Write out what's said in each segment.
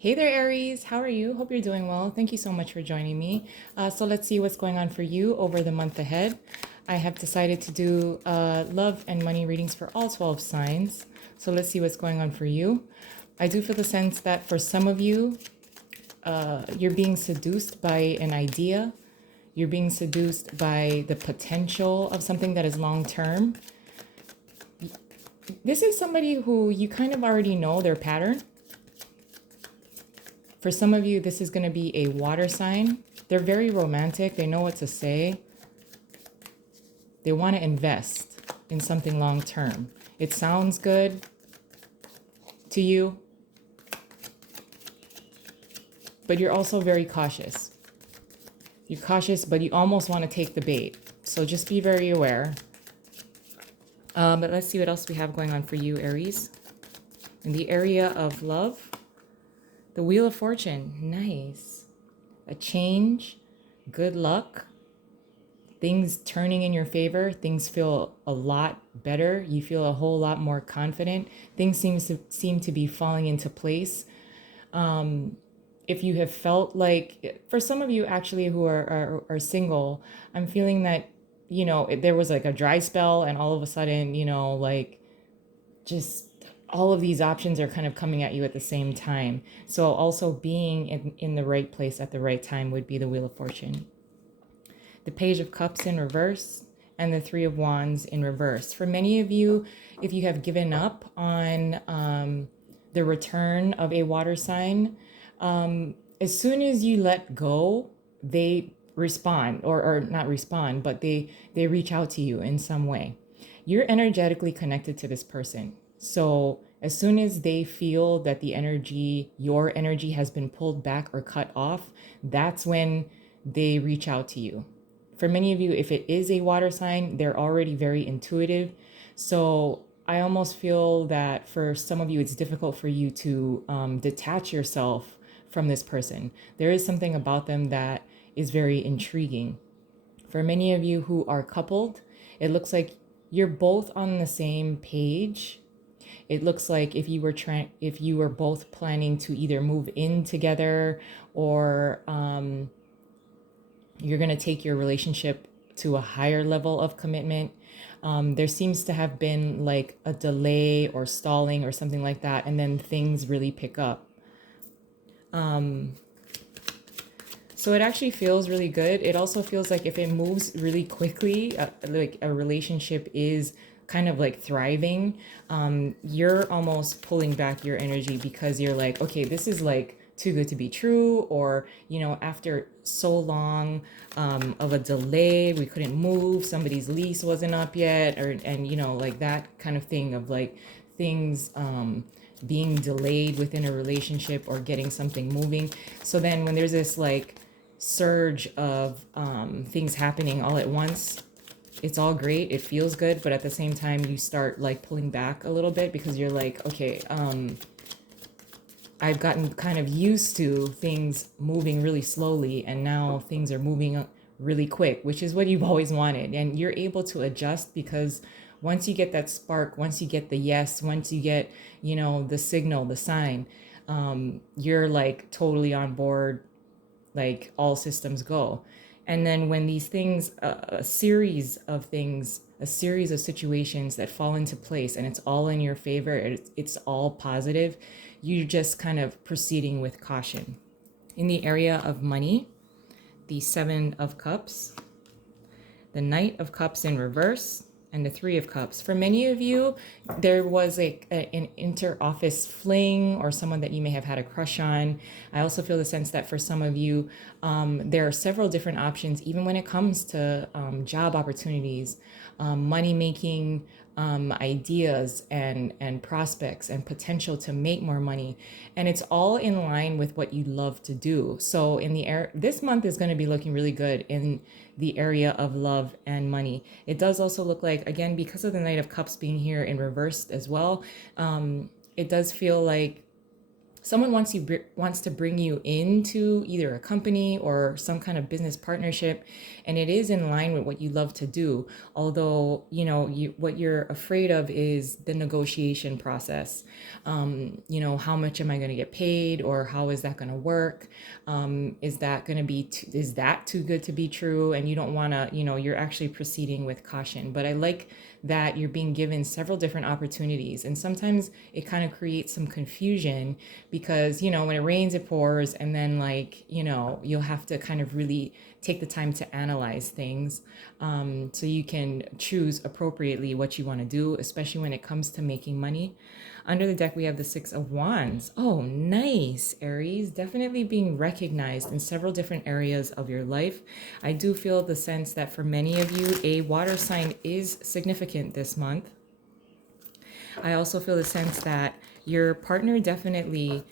Hey there, Aries. How are you? Hope you're doing well. Thank you so much for joining me. So let's see what's going on for you over the month ahead. I have decided to do love and money readings for all 12 signs. So let's see what's going on for you. I do feel the sense that for some of you, you're being seduced by an idea. You're being seduced by the potential of something that is long term. This is somebody who you kind of already know their pattern. For some of you, this is going to be a water sign. They're very romantic. They know what to say. They want to invest in something long term. It sounds good to you, but you're also very cautious. You're cautious, but you almost want to take the bait. So just be very aware. But let's see what else we have going on for you, Aries. In the area of love, the Wheel of Fortune. Nice. A change, good luck, things turning in your favor. Things feel a lot better. You feel a whole lot more confident. Things seem to be falling into place. If you have felt like, for some of you actually who are single, I'm feeling that, there was like a dry spell and all of a sudden, like just all of these options are kind of coming at you at the same time. So also being in the right place at the right time would be the Wheel of Fortune. The Page of Cups in reverse and the Three of Wands in reverse. For many of you, if you have given up on the return of a water sign, as soon as you let go, they respond, or not respond, but they reach out to you in some way. You're energetically connected to this person. So as soon as they feel that your energy has been pulled back or cut off, that's when they reach out to you. For many of you, if it is a water sign, they're already very intuitive. So I almost feel that for some of you, it's difficult for you to detach yourself from this person. There is something about them that is very intriguing. For many of you who are coupled, it looks like you're both on the same page. It looks like if you were both planning to either move in together, or you're going to take your relationship to a higher level of commitment. There seems to have been like a delay or stalling or something like that, and then things really pick up. So it actually feels really good. It also feels like if it moves really quickly, like a relationship is kind of like thriving, you're almost pulling back your energy because you're like, okay, this is like too good to be true. Or, after so long of a delay, we couldn't move, somebody's lease wasn't up yet, and like that kind of thing of like things being delayed within a relationship or getting something moving. So then when there's this like surge of things happening all at once, it's all great, it feels good, but at the same time you start like pulling back a little bit because you're like, okay, I've gotten kind of used to things moving really slowly, and now things are moving really quick, which is what you've always wanted. And you're able to adjust because once you get that spark, once you get the yes, once you get, the signal, the sign, you're like totally on board, like all systems go. And then when these things, a series of things, a series of situations that fall into place and it's all in your favor, it's all positive, you're just kind of proceeding with caution. In the area of money, the Seven of Cups, the Knight of Cups in reverse, and the Three of Cups. For many of you, there was an inter-office fling or someone that you may have had a crush on. I also feel the sense that for some of you, there are several different options, even when it comes to job opportunities, money-making ideas and prospects and potential to make more money. And it's all in line with what you love to do. So this month is going to be looking really good in the area of love and money. It does also look like, again, because of the Knight of Cups being here in reverse as well, it does feel like someone wants to bring you into either a company or some kind of business partnership, and it is in line with what you love to do. Although, what you're afraid of is the negotiation process. How much am I going to get paid, or how is that going to work? Is that going to be is that too good to be true? And you don't want to, you're actually proceeding with caution. But I like that you're being given several different opportunities, and sometimes it kind of creates some confusion because when it rains it pours, and then you'll have to kind of really take the time to analyze things, so you can choose appropriately what you want to do, especially when it comes to making money. Under the deck, we have the Six of Wands. Oh, nice, Aries. Definitely being recognized in several different areas of your life. I do feel the sense that for many of you, a water sign is significant this month. I also feel the sense that your partner definitely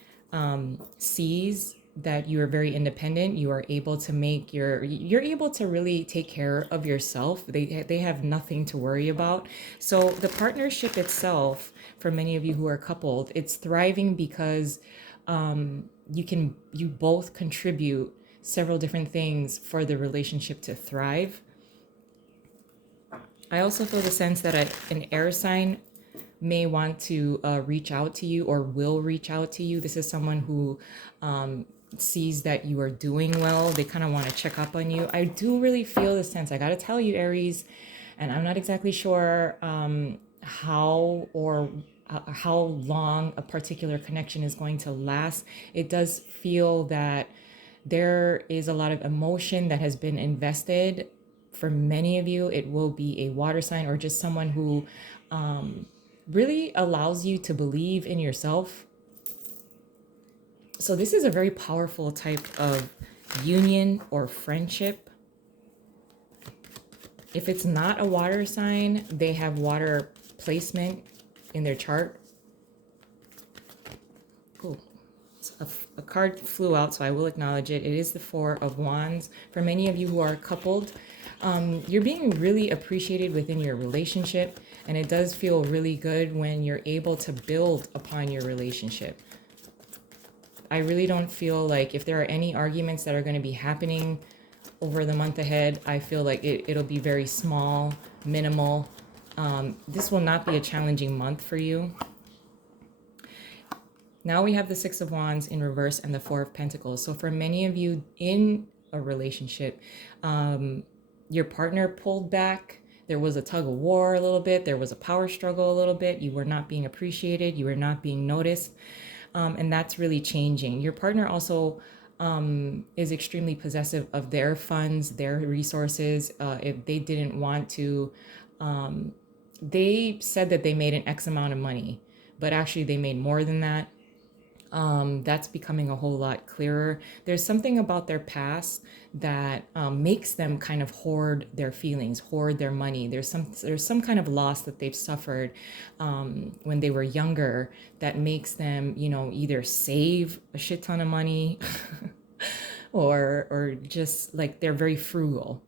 sees that you are very independent. You are able to you're able to really take care of yourself. They have nothing to worry about. So the partnership itself, for many of you who are coupled, it's thriving because you both contribute several different things for the relationship to thrive. I also feel the sense that an air sign may want to reach out to you, or will reach out to you. This is someone who sees that you are doing well. They kind of want to check up on you. I do really feel the sense, I got to tell you, Aries, and I'm not exactly sure how long a particular connection is going to last. It does feel that there is a lot of emotion that has been invested. For many of you, it will be a water sign, or just someone who really allows you to believe in yourself. So this is a very powerful type of union or friendship. If it's not a water sign, they have water placement in their chart. Cool. A card flew out, so I will acknowledge it. It is the Four of Wands. For many of you who are coupled, you're being really appreciated within your relationship, and it does feel really good when you're able to build upon your relationship. I really don't feel like if there are any arguments that are going to be happening over the month ahead, I feel like it'll be very small, minimal. This will not be a challenging month for you. Now we have the Six of Wands in reverse and the Four of Pentacles. So for many of you in a relationship, your partner pulled back. There was a tug of war a little bit. There was a power struggle a little bit. You were not being appreciated. You were not being noticed. And that's really changing. Your partner also is extremely possessive of their funds, their resources. If they didn't want to, they said that they made an X amount of money, but actually they made more than that. That's becoming a whole lot clearer. There's something about their past that makes them kind of hoard their feelings, hoard their money. There's some kind of loss that they've suffered when they were younger that makes them, either save a shit ton of money or just like they're very frugal.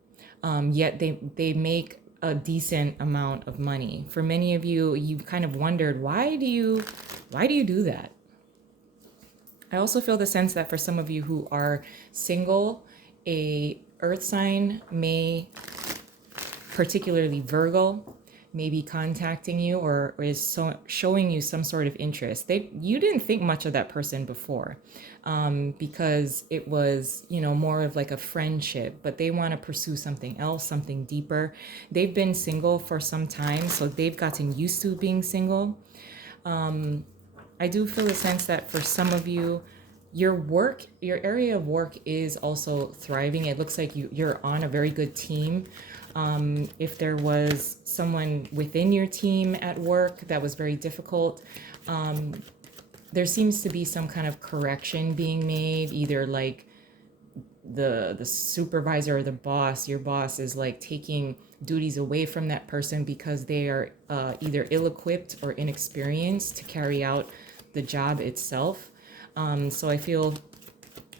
Yet they make a decent amount of money. For many of you, you've kind of wondered, why do you do that? I also feel the sense that for some of you who are single, a earth sign may, particularly Virgo, may be contacting you or is showing you some sort of interest. You didn't think much of that person before because it was, more of like a friendship, but they want to pursue something else, something deeper. They've been single for some time, so they've gotten used to being single. I do feel a sense that for some of you, your area of work is also thriving. It looks like you're on a very good team. If there was someone within your team at work that was very difficult, there seems to be some kind of correction being made, either like the supervisor or the boss, your boss is like taking duties away from that person because they are either ill-equipped or inexperienced to carry out the job itself. So I feel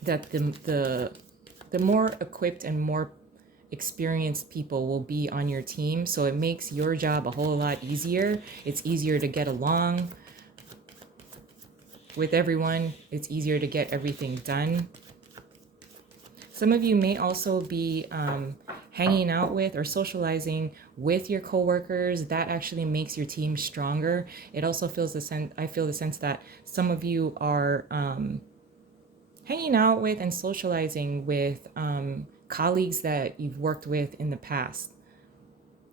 that the more equipped and more experienced people will be on your team, so it makes your job a whole lot easier. It's easier to get along with everyone. It's easier to get everything done. Some of you may also be hanging out with or socializing with your coworkers. That actually makes your team stronger. It also feels the sense, I feel the sense that some of you are hanging out with and socializing with colleagues that you've worked with in the past.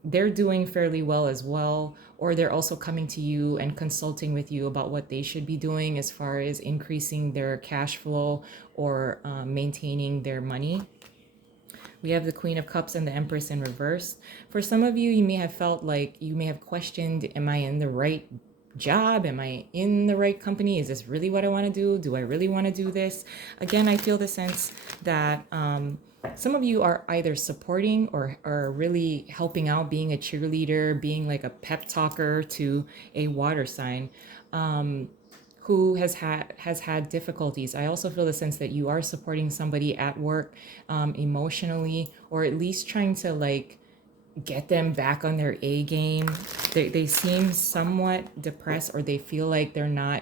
They're doing fairly well as well, or they're also coming to you and consulting with you about what they should be doing as far as increasing their cash flow or maintaining their money. We have the Queen of Cups and the Empress in reverse. For some of you, you may have felt like you may have questioned, am I in the right job? Am I in the right company? Is this really what I want to do? Do I really want to do this? Again, I feel the sense that some of you are either supporting or are really helping out, being a cheerleader, being like a pep talker to a water sign. Who has had difficulties. I also feel the sense that you are supporting somebody at work emotionally, or at least trying to like get them back on their A game. They seem somewhat depressed, or they feel like they're not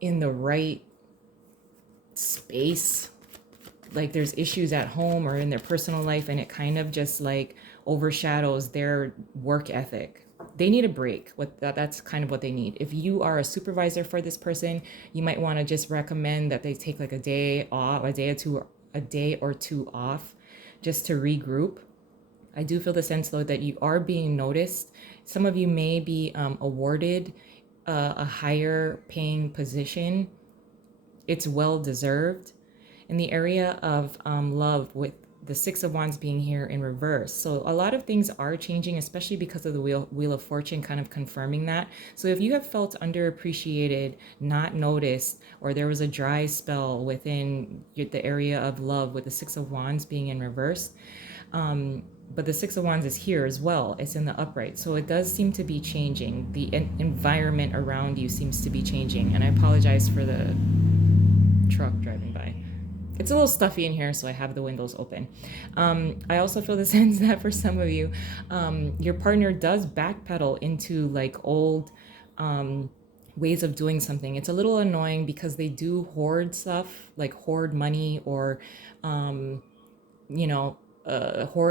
in the right space. Like there's issues at home or in their personal life, and it kind of just like overshadows their work ethic. They need a break. That's kind of what they need. If you are a supervisor for this person, you might want to just recommend that they take like a day off, a day or two off, just to regroup. I do feel the sense though that you are being noticed. Some of you may be awarded a higher paying position. It's well deserved. In the area of love, with the Six of Wands being here in reverse. So a lot of things are changing, especially because of the Wheel of Fortune kind of confirming that. So if you have felt underappreciated, not noticed, or there was a dry spell within the area of love with the Six of Wands being in reverse, but the Six of Wands is here as well. It's in the upright. So it does seem to be changing. The environment around you seems to be changing. And I apologize for the truck driving by. It's a little stuffy in here, so I have the windows open. I also feel the sense that for some of you, your partner does backpedal into like old ways of doing something. It's a little annoying because they do hoard stuff, like hoard money or, hoard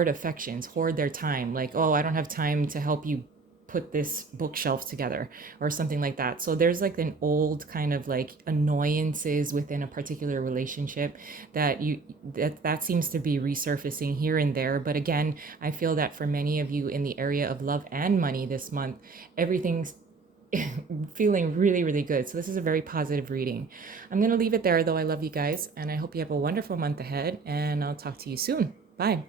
affections, hoard their time. Like, oh, I don't have time to help you put this bookshelf together or something like that. So there's like an old kind of like annoyances within a particular relationship that seems to be resurfacing here and there. But again, I feel that for many of you in the area of love and money this month, everything's feeling really, really good. So this is a very positive reading. I'm going to leave it there though. I love you guys and I hope you have a wonderful month ahead, and I'll talk to you soon. Bye.